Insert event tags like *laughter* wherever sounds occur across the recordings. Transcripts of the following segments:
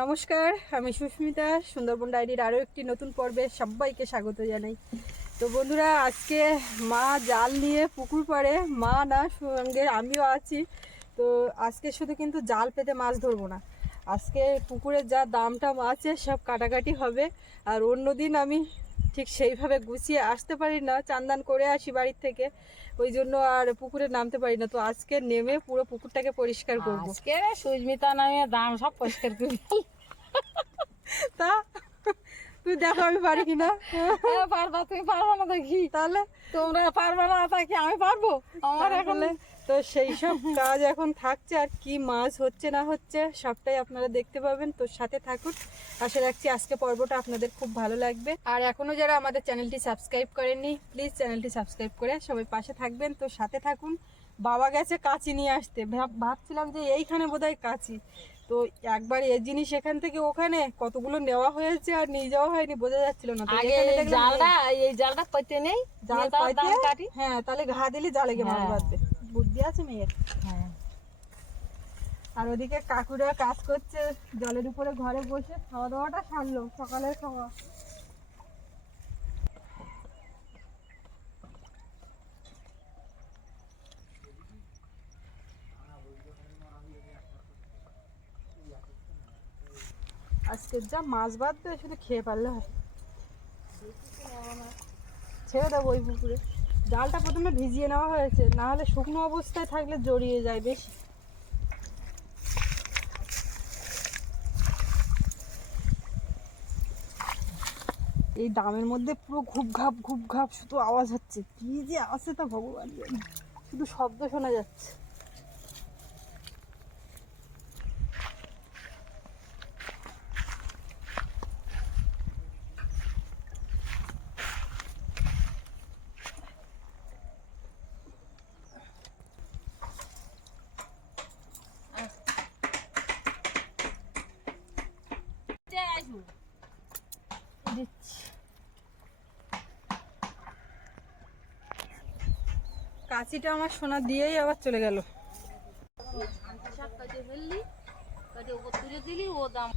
নমস্কার, আমি সুস্মিতা, সুন্দরবন ডায়েরির আরও একটি নতুন পর্বে সবাইকে স্বাগত জানাই। তো বন্ধুরা, আজকে মা জাল নিয়ে পুকুর পাড়ে, মা না, সঙ্গে আমিও আছি। তো আজকে শুধু কিন্তু জাল পেতে মাছ ধরবো না। আজকে পুকুরের যা দামটা আছে, সব কাটাকাটি হবে। আর অন্য দিন আমি ঠিক সেইভাবে গুছিয়ে আসতে পারি না চান্দান করে আসি বাড়ির থেকে। ওই জন্য আর পুকুরে নামতে পারি না। তো আজকে নেমে পুরো পুকুরটাকে পরিষ্কার করব। আজকে সুস্মিতা নামে দাম সব পরিষ্কার করি তা তুই দেখো আমি পারি কিনা? হ্যাঁ, পারবা তুমি পারবা না দেখি। তাহলে? তোমরা পারবা না তা কি আমি পারব। আমার এখন তো সেই সব কাজ এখন থাকছে আর কি মাছ হচ্ছে না হচ্ছে সবটাই আপনারা দেখতে পাবেন। তো সাথে থাকুন। আশা রাখছি আজকে পর্বটা আপনাদের খুব ভালো লাগবে। আর এখনও যারা আমাদের চ্যানেলটি সাবস্ক্রাইব করেননি প্লিজ চ্যানেলটি সাবস্ক্রাইব করে সবাই পাশে থাকবেন। তো সাথে থাকুন। বাবা গেছে কাঁচি নিয়ে আসতে। ভাব- ভাবছিলাম যে এইখানে বোধহয় কাঁচি। তো একবার এই জিনিস এখান থেকে ওখানে কতগুলো নেওয়া হয়েছে আর নিয়ে যাওয়া হয়নি বোঝা যাচ্ছিল না। আগে জালটা এই জালটা পাইতে নেই জাল পাইতে কাটি। হ্যাঁ তাহলে ঘা দিলে জালে গিয়ে মাছ হ্যাঁ। বাঁধবে বুদ্ধি আছে মেয়ে হ্যাঁ। আর ওদিকে কাকুরা কাজ করছে জলের উপরে ঘরে বসে খাওয়া দাওয়াটা সারলো সকালের খাওয়া আজকে যা মাছ বাঁধবে শুধু খেয়ে পারলে হয়। ছেড়ে দেবো ওই পুকুরে। জালটা প্রথমে ভিজিয়ে নেওয়া হয়েছে না হলে শুকনো অবস্থায় থাকলে জড়িয়ে যায় বেশি। এই দামের মধ্যে পুরো ঘুপ ঘাপ ঘুপ ঘাপ শুধু আওয়াজ হচ্ছে। কি যে আছে তা ভগবান। শুধু শব্দ শোনা যাচ্ছে। কাঁচিটা আমার সোনা দিয়েই আবার চলে গেল। কাটে ওপর তুলে দিলি ও দাম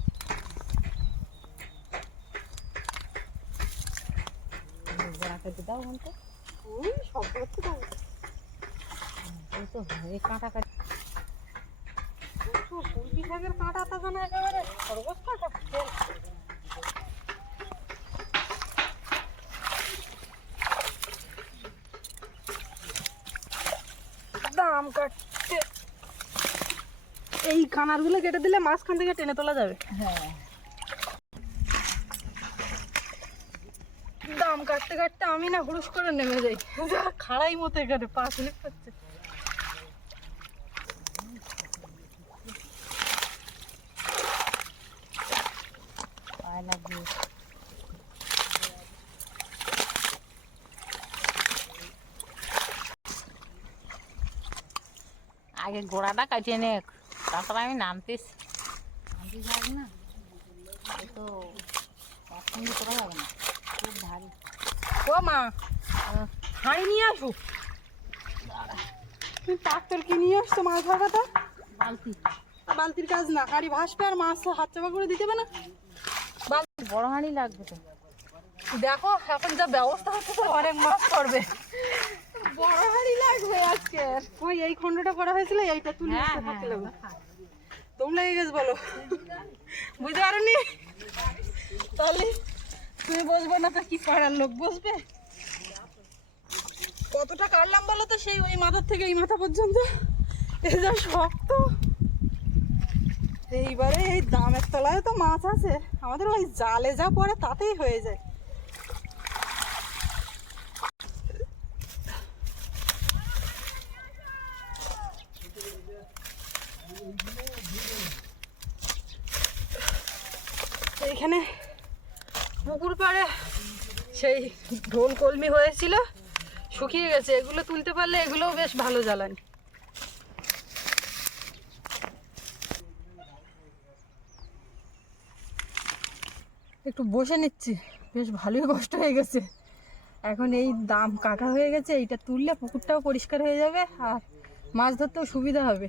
খেতে দাও বলতে ওই শব্দ হচ্ছে তো এই তো এই কাঁটা কাটি কুলপি শাকের কাঁটা থাকে না একেবারে খরগোশ কাঁটা তেল। দাম কাটতে এই কানারগুলো কেটে দিলে মাঝখান থেকে টেনে তোলা যাবে। হ্যাঁ। দাম কাটতে কাটতে আমি না হুড়ুস করে নেমে যাই। খাড়াই মতো এখানে পা স্লিপ করছে আগে গোড়াটা কাটিয়ে নে। তারপরে আমি নামতেছি। নামতে যাবি না তো একসঙ্গে করা যাবে না। খুব ভারী ও মা হাঁড়ি নিয়ে আসো। তুমি ট্রাক্টর কি নিয়ে আসছো মাছ ধরাটা? বালতি। বালতির কাজ না হাঁড়ি ভাসবে আর মাছ হাত চাপা করে দিতে হবে না। বড় হাঁড়ি লাগবে তো। দেখো এখন যা ব্যবস্থা হচ্ছে তো অনেক মাছ পড়বে বড় হাঁড়ি লাগবে আজকে। ওই এই খণ্ডটা করা হয়েছিল এইটা তুলে লাগবে তোম লেগে গেছে বলো? বুঝতে পারোনি? তাহলে তুমি বসবে না তো কি পাড়ার লোক বসবে? কতটা কাটলাম বলো তো সেই ওই মাথার থেকে এই মাথা পর্যন্ত। এই যা শক্ত। এইবারে এই দামের তলায় তো মাছ আছে। আমাদের ওই জালে যা পড়ে তাতেই হয়ে যায়। এইখানে পুকুর পাড়ে সেই ঢোল কলমি হয়েছিল, শুকিয়ে গেছে। এগুলো তুলতে পারলে এগুলোও বেশ ভালো জ্বালানি একটু বসে নিচ্ছি, বেশ ভালোই কষ্ট হয়ে গেছে। এখন এই দাম কাটা হয়ে গেছে, এইটা তুললে পুকুরটাও পরিষ্কার হয়ে যাবে আর মাছ ধরতেও সুবিধা হবে।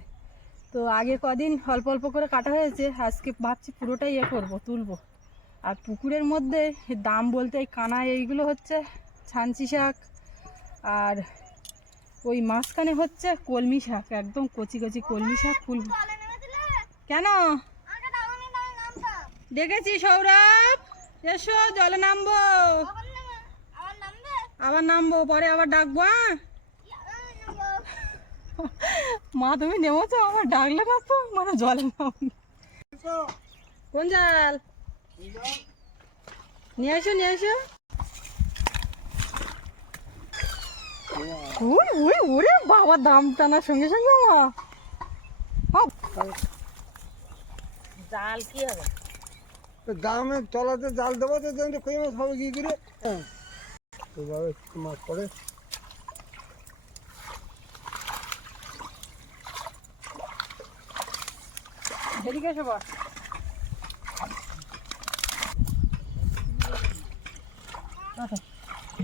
তো আগে কদিন অল্প অল্প করে কাটা হয়েছে, আজকে ভাবছি পুরোটাই ইয়ে করব, তুলবো। আর পুকুরের মধ্যে দাম বলতে এই কানা এইগুলো হচ্ছে ছানচি শাক আর ওই মাঝখানে হচ্ছে কলমি শাক একদম কচি কচি কলমি শাক ফুল কেন? ডেকেছি সৌরভ এসো জলে নামবো। আবার নামবো? পরে আবার ডাকবো হ্যাঁ? *laughs* মা তুমি নেমেছো আমার ডাকলে না তো? মানে জলে নাম কোন জাল? নিয়ে আসো নিয়ে আসো। উই উই উরে বাবা দাম টানার সঙ্গে সঙ্গে মা জাল কি হবে? দামে তলাতে জাল দেবো তো তুমি কই মাছ হবে কি করে? হ্যাঁ। এইভাবে মাছ পড়ে। এদিকে এসো বস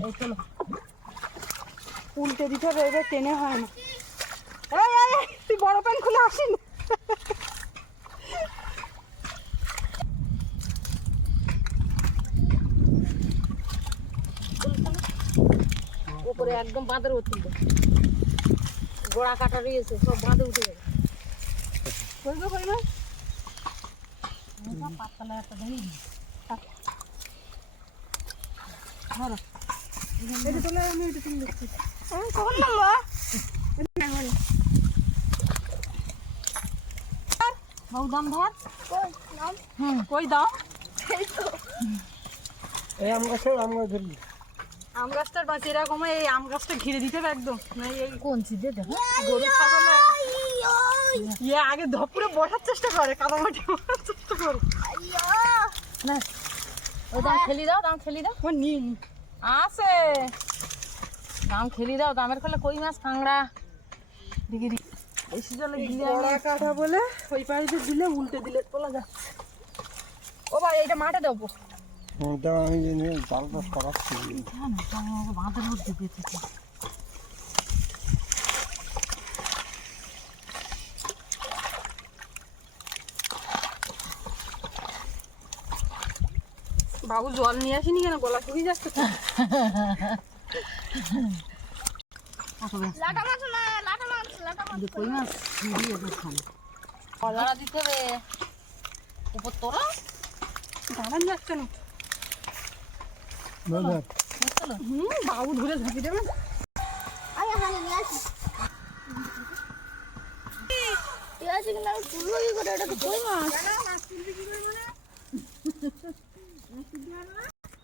এই চলো। উল্টে দিতে হবে এবার টেনে হয় না। তুই বড় প্যান্ট খুলে আসিস না। উপরে একদম বাঁধের উঠছিল। গোড়া কাটা রয়েছে সব বাঁধে উঠে যাবে করবে করবে পাতলা একটা ধরি এটা তোলে আমি এটা তুলে দিচ্ছি বউ দাম ধর। হুম কই দাও? এই আম গাছে আম গাছ ধরলি আম গাছটার এরকম এই আম গাছটা ঘিরে দিতে হবে একদম। এই কোন সিদ্ধে দেখো? গরু ছাগল ইয়ে আগে ধপুরে বসার চেষ্টা করে কাদামাটি বসার চেষ্টা করে। না ওই দাম খেলি দাও দাম খেলি দাও। ও নিন। আছে। দাম খেলি দাও দামের ফলে কই মাছ কাঁংড়া দিকে বেশি জলে গিলে কাটা বলে ওই পাশে দিলে উল্টে দিলে বলা যা ও ভাই এইটা মাঠে দেবো। ওটা আমি জানি জালটা সরাচ্ছি বাঁধের মধ্যে বেঁচেছে বাবু জল নিয়ে আসিনি কেন? গলা শুকিয়ে যাচ্ছে কলারা দিতে হবে। উপর তোরা দাঁড়ান যাচ্ছে না। বাবু ধরে ঝাঁকি দেবে। ঠিক আছে কিন্তু আমি তুলবো কি করে? এটা তো কই মাছ? এইটা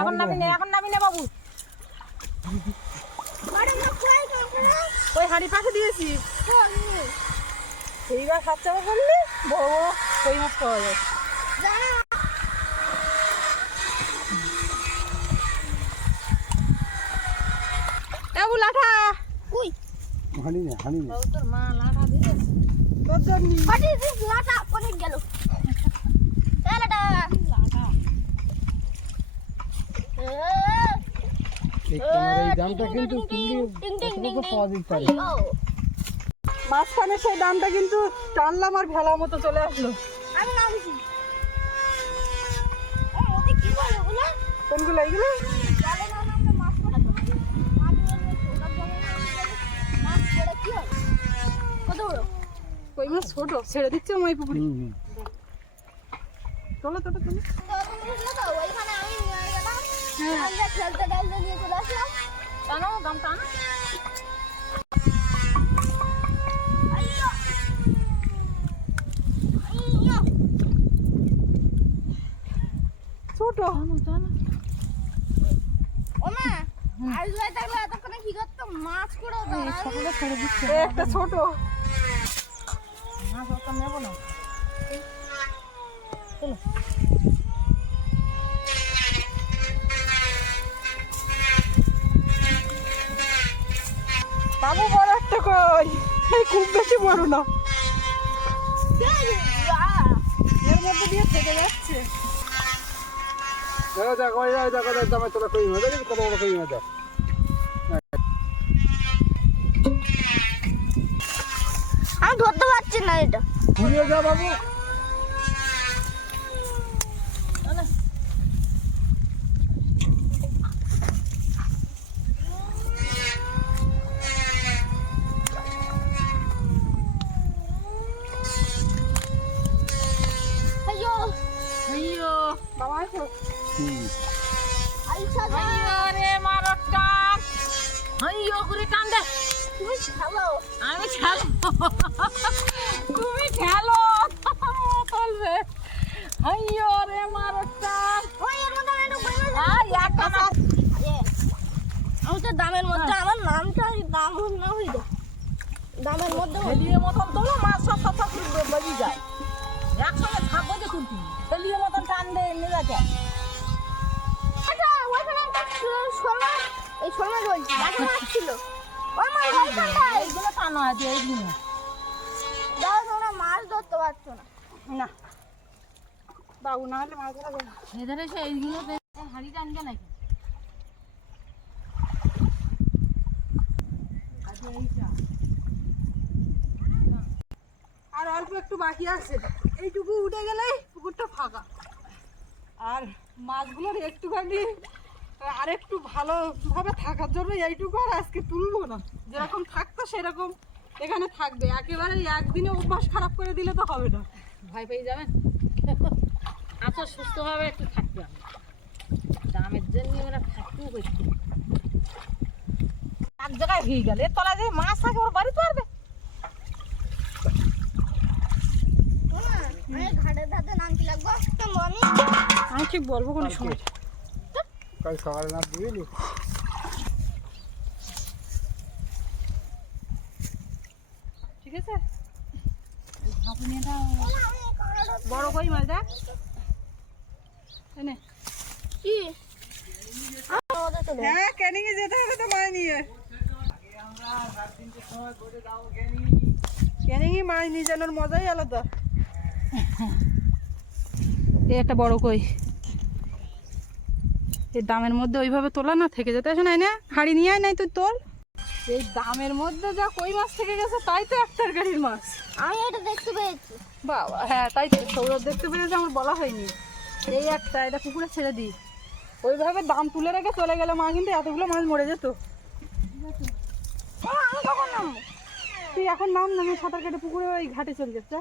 এখন নামি নে এখন নামি নে বাবু না কই কাঁকড়া ওই হাঁড়ি পাশে দিয়েছি। এইবার হাত চাপা করলে বড় বড় কই মাছ পাওয়া যায় এবু লাঠা। কই? হানি না হানি না। তোর মা লাঠা দিয়েছে। তোর জন্য হোয়াট ইজ পড়ে গেল। এ লাটা এই দামটা কিন্তু পাওয়া যেতে পারে। মাঝখানে সেই দামটা কিন্তু টানলাম আর ভেলা মতো চলে আসলো। কোনগুলো এইগুলো? ছোট কই মাছ ছেড়ে দিচ্ছে মই পুকুরি। চলো খেলতে খেলতে নিয়ে চলে আসলাম। টানো দাম টানো। আইয়া আইয়া ছোট ও মা আর জয় থাকলে এতক্ষণে কি করতো? মাছ করে একটা ছোট। মাছ ওটা নেব না। চলো। বাবু বড় একটা কই? এই খুব বেশি বড় না। এর মধ্যে দিয়ে থেকে যাচ্ছে। দেখো দেখো ওই ওই দেখো দেখো আমার তোরা কই মাছ দেখি কত বড় কই মাছ দেখো। আমি ধরতে পারছি না এটা। যা বাবু আইয়ো আইয়ো বাবা আসো হুম। আইসা যা আইয়ো রে মারো টান আইয়ো করে টান দে তুমি খেলো আমি খেলো তুমি খেলো চলবে আইয়ো রে মারো ওই এর মধ্যে আমি একটা আর একটা মাছ আমি তো দামের মধ্যে আমার নামটা দাম না হই দে দামের মধ্যে হই। ফেলিয়ে মতন তোলো মাছ সব সব সব বেরিয়ে যায় একসঙ্গে থাকব ফেলিয়ে মতন টান দে এমনি যাচ্ছে আচ্ছা ওইখানে একটা শোল মাছ এই শোল বলছি মাছ মাছ ছিল। ওই মাছ ওইখানটায় এইগুলো টানো আছে এইগুলো দাও তোমরা মাছ ধরতে পারছ না। না। বাবু না হলে মাছ ধরা। যাবে না। এধারে এইগুলো হাড়ি টানবে নাকি? আচ্ছা আর অল্প একটু বাকি আছে। এইটুকু উঠে গেলে পুকুরটা ফাঁকা। আর মাছগুলোর একটুখানি আর একটু ভালোভাবে থাকার জন্য এইটুকু আর আজকে তুলবো না। যেরকম থাকতো সেরকম এখানে থাকবে। একেবারে একদিনে অভ্যাস খারাপ করে দিলে তো হবে না। ভয় পেয়ে যাবেন? আচ্ছা সুস্থভাবে একটু থাকতে হবে। দামের জন্য ওরা থাকতেও করছে এক জায়গায় হয়ে গেল। তলায় যে মাছ থাকে ওর বাড়ি পারবে আমি ঠিক বলব কোনো সময়। কাল সকালে না। বুঝলি ঠিক আছে? বড় কই মাছ দেখ কি? হ্যাঁ যেতে হবে তো মাছ নিয়ে। মাছ নিয়ে জানার মজাই আলাদা। এই একটা বড় কই? এই দামের মধ্যে ওইভাবে তোলা না থেকে যেতে আসে নাই না? হাড়ি নিয়ে আয় নাই তুই তোল এই দামের মধ্যে যা কই মাছ থেকে গেছে তাই তো এক তরকারির মাছ। আমি এটা দেখতে পেয়েছি। বাবা হ্যাঁ তাই তো সৌরভ দেখতে পেরেছে আমার বলা হয়নি। এই একটা এটা পুকুরে ছেড়ে দিই ওইভাবে দাম তুলে রেখে চলে গেলে মা কিন্তু এতগুলো মাছ মরে যেত। আমি কখন নামবো? তুই এখন নাম নামে সাঁতার কেটে পুকুরে ওই ঘাটে চলে যাচ্ছে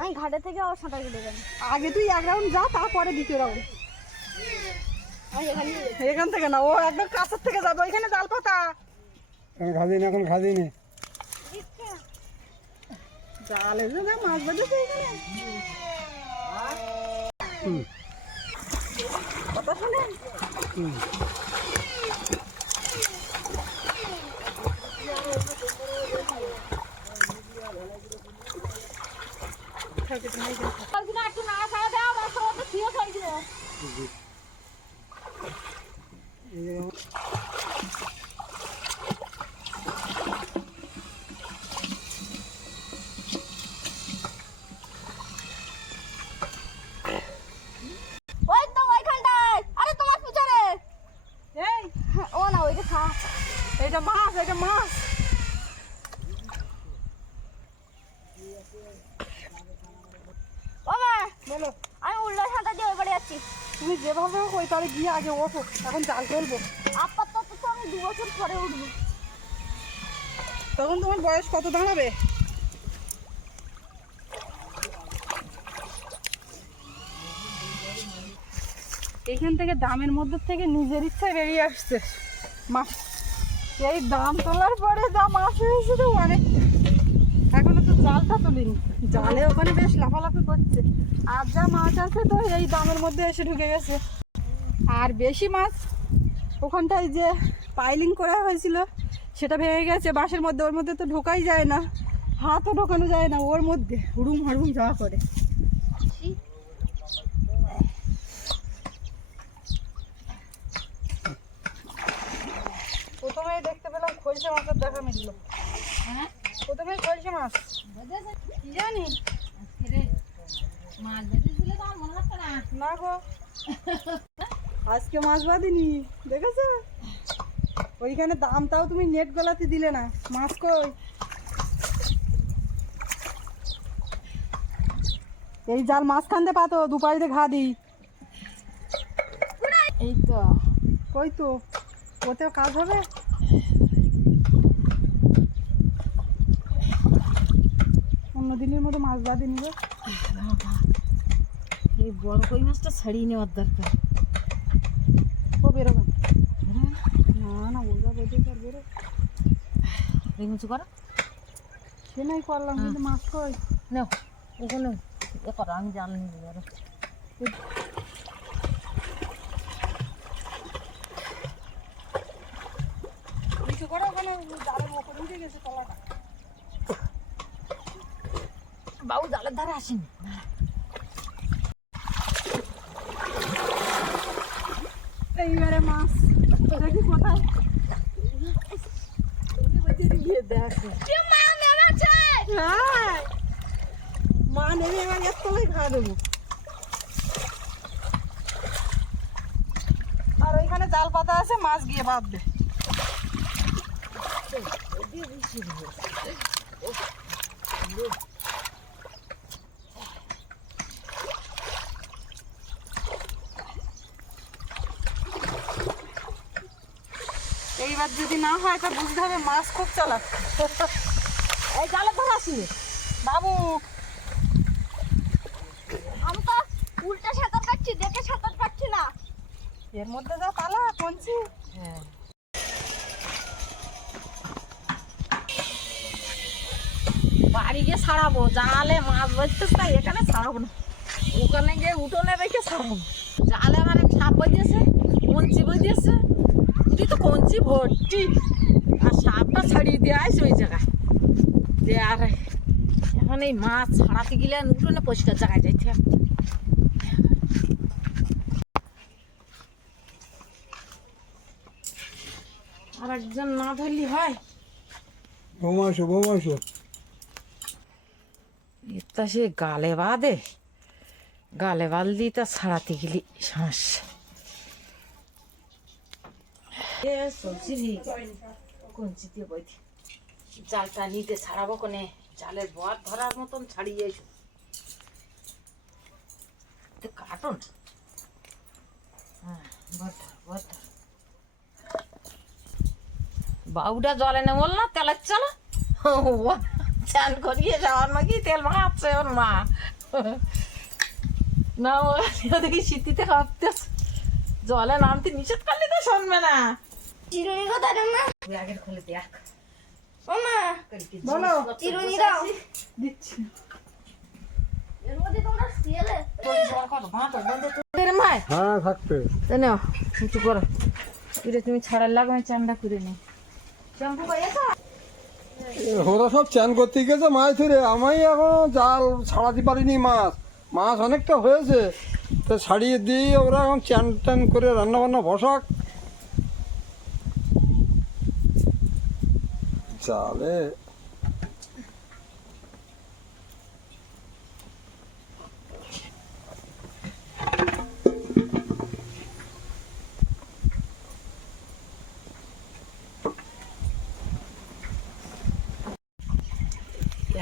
আমি ঘাটে থেকে আবার সাঁতার কেটে যাব। আগে তুই এক রাউন্ড যা তারপরে দ্বিতীয় রাউন্ড এখান থেকে না ও একদম কাছের থেকে যাবে ওইখানে জাল পাতা। এখন খাদি না এখন খাদি নে জাল এসে যা মাছ বেঁধেছে এখানে। কথা শোনেন? হুম। কালকে একটু না খাওয়া দাও আমার সবাই তো শুয়ে খাইছিল ওই তো ওইখানটায় আরে তোমার পিছনে এই ও না ওইটা খা এটা মাছ এটা মাছ ও মা বলো আমি উল্টো সাঁতার দিয়ে ওই বাড়ি যাচ্ছি তুমি যেভাবে হোক ওই তাহলে গিয়ে আগে ওঠো, এখন জাল ফেলব। আপাতত তো আমি দু বছর পরে উঠবো। তখন তোমার বয়স কত দাঁড়াবে? এইখান থেকে দামের মধ্যে থেকে নিজের ইচ্ছায় বেরিয়ে আসছে। মাছ এই দাম তোলার পরে যা মাছ হয়েছে তো অনেকটা এখনও তো জালটা তুলিনি। জালে ওখানে বেশ লাফালাফি করছে। আর যা মাছ আছে তো এই দামের মধ্যে এসে ঢুকে গেছে। আর বেশি মাছ ওখানটায় যে পাইলিং করা হয়েছিল সেটা ভেঙে গেছে বাঁশের মধ্যে ওর মধ্যে তো ঢোকাই যায় না হাতও ঢোকানো যায় না ওর মধ্যে হুড়ুম হাড়ুম যাওয়া করে। প্রথমে দেখতে পেলাম খলসা মাছের দেখা মিলল। হ্যাঁ? প্রথমে খলসা মাছ। কি জানি? মাছ না গো। *laughs* আজকে মাছ বাঁধিনি দেখেছ? ওইখানে দামটাও তুমি নেট গলাতে দিলে না, মাছ কই? এই জাল মাঝখান দিয়ে পাতো, দুপাশ দিয়ে ঘা দিই এই তো। কই তো? ওতেও কাজ হবে? অন্য দিনের মতো মাছ বাঁধে নিবে এই বড় কই মাছটা ছাড়িয়ে নেওয়ার দরকার ও বেরোবে না না ওটা বেঁধে আর বেরো কিছু করো। সে নাই করলাম কিন্তু মাছ কই? নাও এখানে এ করো আমি জাল নিয়ে দেবো ওখানে জালের ওপরে উঠে গেছে তলাটা। বাবু জালের ধারে আসেনি। এইবারে মাছ কোথায়? দেখো মা হ্যাঁ নেমে এবার এক তলায় খাওয়া দেবো আর ওইখানে জাল পাতা আছে মাছ গিয়ে বাঁধবে এইবার যদি না হয় তা বুঝতে হবে মাছ খুব চালাক। এই জালের ধারে আসিনি বাবু। আমি তো উল্টা সাঁতার কাটছি দেখে সাঁতার কাটছি না। এর মধ্যে যা পালা কঞ্চি। হ্যাঁ। বাড়ি গিয়ে ছাড়াবো জালে মাছ ধরতেছ না এখানে ছাড়াবো না। ওখানে গিয়ে উঠোনে রেখে ছাড়াবো। জালে আমার এক সাপ বইতেছে কঞ্চি বইতেছে। তুই তো কঞ্চি ভর্তি? আর সাপটা ছাড়িয়ে দিয়ে আসে ওই জায়গায়। যে আর এখন এই মাছ ছাড়াতে গেলে উঠোনে পরিষ্কার জায়গায় যাইতে। আর একজন না ধরলি হয়? বৌমাসো বৌমাসো এটা সে গালে বাঁধে। গালে বাঁধলি তা ছাড়াতে গেলি সমস্যা। জালটা নিতে ছাড়াবো কোনে জালের বর ধরার মতন ছাড়িয়ে এসো তো। বাউটা জলে নে বল না তেলের চলো। চান করিয়ে যাওয়ার নাকি তেল মাখাচ্ছে ওর মা। না, ও ওদিকে শীতিতে কাঁপতেছে জলে নামতে নিষেধ করলে তো শুনবে না। চিরুনি কথা না খুলে দেখ মামা বলো চিরুনি দাও দিচ্ছি এর মধ্যে তোমরা শুয়েলে হ্যাঁ থাকবে নাও কিছু করো কিরে তুমি ছাড়ার লাগবে আমি চানটা করে নি শ্যাম্পু পাইয়েছো ওরা সব চান করতে গেছে মাছ ধরে আমি এখনও জাল ছাড়াতে পারিনি মাছ মাছ অনেকটা হয়েছে তো ছাড়িয়ে দিয়ে ওরা এখন চান টান করে রান্না বান্না বসাক জালে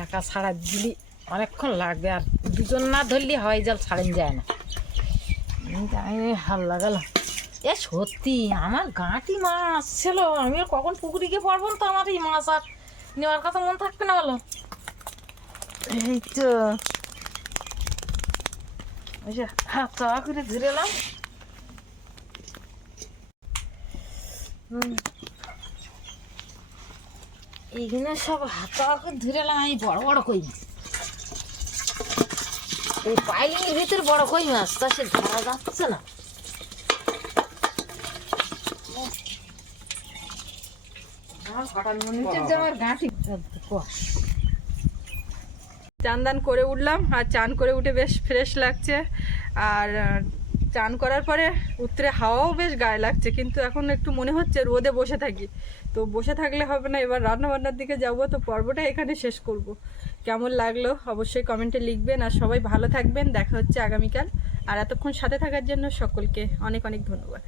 একা ছাড়া দিলি অনেকক্ষণ লাগবে আর দুজন না ধরলে হয় জল ছাড়েন যায় না। আমি হাল লাগালাম। এ সত্যি আমার গাঁটি মাছ ছিল। আমি আর কখন পুকুরে গিয়ে পড়ব তো আমার এই মাছ আর? নেওয়ার কথা মন থাকবে না বলো। এই তো। ওই যে হাত চাওয়া করে ধরে এলাম। এইখানে সব হাত চাওয়া করে ধরে এলাম আমি বড় বড় কই মাছ। এই পাইলিংয়ের ভিতর বড় কই মাছ? তা সে ধরা যাচ্ছে না আমার হঠাৎ মনে হচ্ছে যে আমার গাঁটি কষ চান দান করে উঠলাম, আর চান করে উঠে বেশ ফ্রেশ লাগছে। আর চান করার পরে উত্তরে হাওয়াও বেশ গায়ে লাগছে, কিন্তু এখন একটু মনে হচ্ছে রোদে বসে থাকি। তো বসে থাকলে হবে না, এবার রান্না বান্নার দিকে যাব, তো পর্বটা এখানে শেষ করব। কেমন লাগল অবশ্যই কমেন্টে লিখবেন, আর সবাই ভালো থাকবেন, দেখা হচ্ছে আগামীকাল। আর এতক্ষণ সাথে থাকার জন্য সকলকে অনেক অনেক ধন্যবাদ।